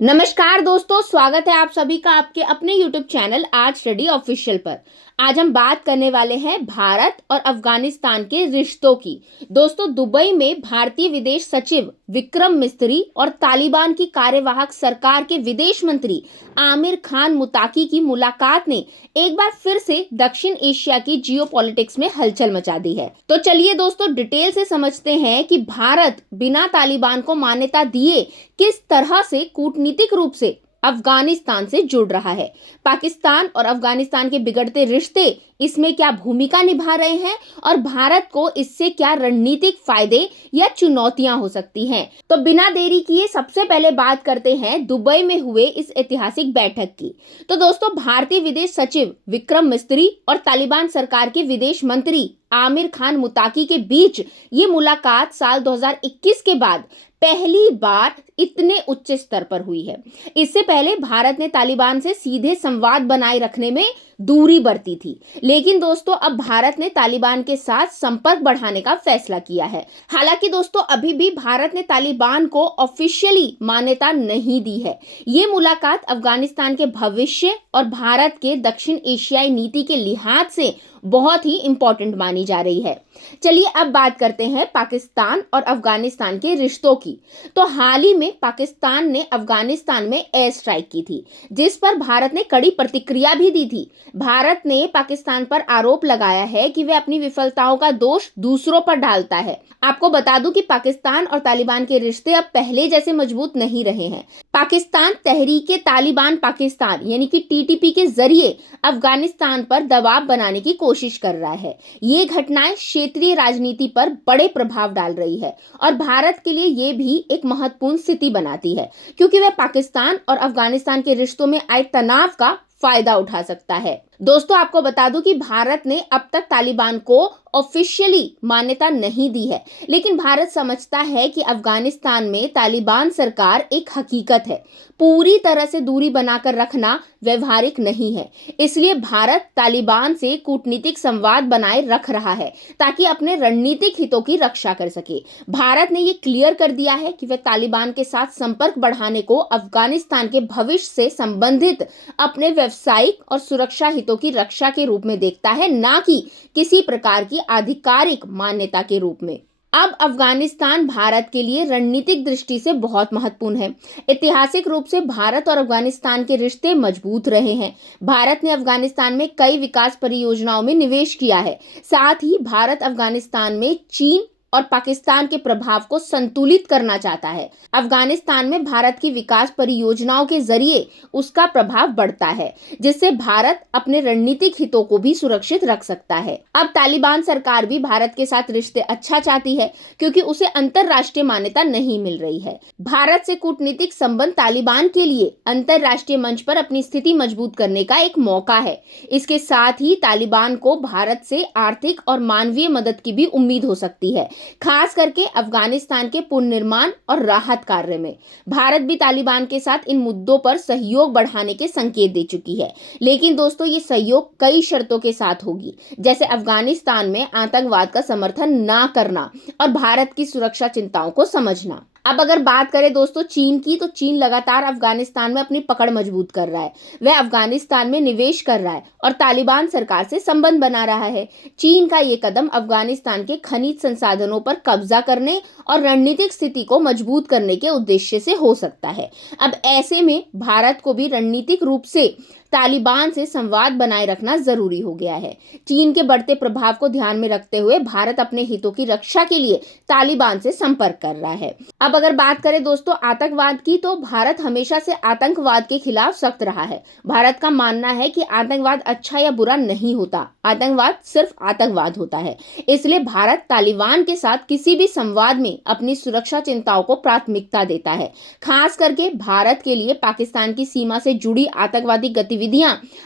नमस्कार दोस्तों, स्वागत है आप सभी का आपके अपने YouTube चैनल आज स्टडी ऑफिशियल पर। आज हम बात करने वाले हैं भारत और अफगानिस्तान के रिश्तों की। दोस्तों, दुबई में भारतीय विदेश सचिव विक्रम मिस्री और तालिबान की कार्यवाहक सरकार के विदेश मंत्री आमिर खान मुताकी की मुलाकात ने एक बार फिर से दक्षिण एशिया की जियोपॉलिटिक्स में हलचल मचा दी है। तो चलिए दोस्तों, डिटेल से समझते हैं कि भारत बिना तालिबान को मान्यता दिए किस तरह से कूटनीतिक रूप से अफगानिस्तान से जुड़ रहा है। पाकिस्तान और अफगानिस्तान के बिगड़ते रिश्ते इसमें क्या भूमिका निभा रहे हैं और भारत को इससे क्या रणनीतिक फायदे या चुनौतियां हो सकती हैं। तो बिना देरी किए सबसे पहले बात करते हैं दुबई में हुए इस ऐतिहासिक बैठक की। तो दोस्तों, भारतीय विदेश सचिव विक्रम मिस्री और तालिबान सरकार के विदेश मंत्री आमिर खान मुताकी के बीच ये मुलाकात साल 2021 के बाद पहली बार इतने उच्च स्तर पर हुई है। इससे पहले भारत ने तालिबान से सीधे संवाद बनाए रखने में दूरी बरती थी, लेकिन दोस्तों अब भारत ने तालिबान के साथ संपर्क बढ़ाने का फैसला किया है। हालांकि दोस्तों अभी भी भारत ने तालिबान को ऑफिशियली मान्यता नहीं दी है। ये मुलाकात अफगानिस्तान के भविष्य और भारत के दक्षिण एशियाई नीति के लिहाज से बहुत ही इंपॉर्टेंट मानी जा रही है। चलिए अब बात करते हैं पाकिस्तान और अफगानिस्तान के रिश्तों की। तो हाल ही में पाकिस्तान ने अफगानिस्तान में एयर स्ट्राइक की थी, जिस पर भारत ने कड़ी प्रतिक्रिया भी दी थी। भारत ने पाकिस्तान पर आरोप लगाया है कि वह अपनी विफलताओं का दोष दूसरों पर डालता है। आपको बता दूं कि पाकिस्तान और तालिबान के रिश्ते अब पहले जैसे मजबूत नहीं रहे हैं। पाकिस्तान तहरीके तालिबान पाकिस्तान यानी कि टीटीपी के जरिए अफगानिस्तान पर दबाव बनाने की कोशिश कर रहा है। ये घटनाएं क्षेत्रीय राजनीति पर बड़े प्रभाव डाल रही है और भारत के लिए ये भी एक महत्वपूर्ण स्थिति बनाती है, क्योंकि वह पाकिस्तान और अफगानिस्तान के रिश्तों में आए तनाव का फायदा उठा सकता है। दोस्तों आपको बता दूं कि भारत ने अब तक तालिबान को ऑफिशियली मान्यता नहीं दी है, लेकिन भारत समझता है कि अफगानिस्तान में तालिबान सरकार एक हकीकत है। पूरी तरह से दूरी बनाकर रखना व्यवहारिक नहीं है। इसलिए भारत तालिबान से कूटनीतिक संवाद बनाए रख रहा है ताकि अपने रणनीतिक हितों की रक्षा कर सके। भारत ने ये क्लियर कर दिया है कि वह तालिबान के साथ संपर्क बढ़ाने को अफगानिस्तान के भविष्य से संबंधित अपने व्यावसायिक और सुरक्षा हितों की रक्षा के रूप में देखता है, ना कि किसी प्रकार की आधिकारिक मान्यता के रूप में। अब अफगानिस्तान भारत के लिए रणनीतिक दृष्टि से बहुत महत्वपूर्ण है। ऐतिहासिक रूप से भारत और अफगानिस्तान के रिश्ते मजबूत रहे हैं। भारत ने अफगानिस्तान में कई विकास परियोजनाओं में निवेश किया है। साथ ही भारत अफगानिस्तान में चीन और पाकिस्तान के प्रभाव को संतुलित करना चाहता है। अफगानिस्तान में भारत की विकास परियोजनाओं के जरिए उसका प्रभाव बढ़ता है, जिससे भारत अपने रणनीतिक हितों को भी सुरक्षित रख सकता है। अब तालिबान सरकार भी भारत के साथ रिश्ते अच्छा चाहती है, क्योंकि उसे अंतरराष्ट्रीय मान्यता नहीं मिल रही है। भारत से कूटनीतिक संबंध तालिबान के लिए अंतरराष्ट्रीय मंच पर अपनी स्थिति मजबूत करने का एक मौका है। इसके साथ ही तालिबान को भारत से आर्थिक और मानवीय मदद की भी उम्मीद हो सकती है, खास करके अफगानिस्तान के पुनर्निर्माण और राहत कार्य में। भारत भी तालिबान के साथ इन मुद्दों पर सहयोग बढ़ाने के संकेत दे चुकी है, लेकिन दोस्तों ये सहयोग कई शर्तों के साथ होगी, जैसे अफगानिस्तान में आतंकवाद का समर्थन ना करना और भारत की सुरक्षा चिंताओं को समझना। अब अगर बात करें दोस्तों चीन की, तो चीन लगातार अफगानिस्तान में अपनी पकड़ मजबूत कर रहा है। वह अफगानिस्तान में निवेश कर रहा है और तालिबान सरकार से संबंध बना रहा है। चीन का ये कदम अफगानिस्तान के खनिज संसाधनों पर कब्जा करने और रणनीतिक स्थिति को मजबूत करने के उद्देश्य से हो सकता है। अब ऐसे में भारत को भी रणनीतिक रूप से तालिबान से संवाद बनाए रखना जरूरी हो गया है। चीन के बढ़ते प्रभाव को ध्यान में रखते हुए भारत अपने हितों की रक्षा के लिए तालिबान से संपर्क कर रहा है। अब अगर बात करें दोस्तों आतंकवाद की, तो भारत हमेशा से आतंकवाद के खिलाफ सख्त रहा है। भारत का मानना है कि आतंकवाद अच्छा या बुरा नहीं होता, आतंकवाद सिर्फ आतंकवाद होता है। इसलिए भारत तालिबान के साथ किसी भी संवाद में अपनी सुरक्षा चिंताओं को प्राथमिकता देता है। खास करके भारत के लिए पाकिस्तान की सीमा से जुड़ी आतंकवादी गतिविधियां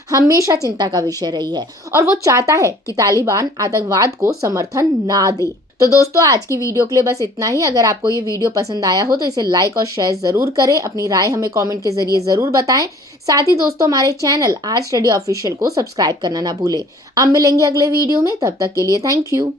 हमेशा चिंता का विषय रही है और वो चाहता है कि तालिबान आतंकवाद को समर्थन ना दे। तो दोस्तों आज की वीडियो के लिए बस इतना ही। अगर आपको ये वीडियो पसंद आया हो तो इसे लाइक और शेयर जरूर करें। अपनी राय हमें कमेंट के जरिए जरूर बताएं। साथ ही दोस्तों हमारे चैनल आज स्टडी ऑफिशियल को सब्सक्राइब करना ना भूलें। अब मिलेंगे अगले वीडियो में, तब तक के लिए थैंक यू।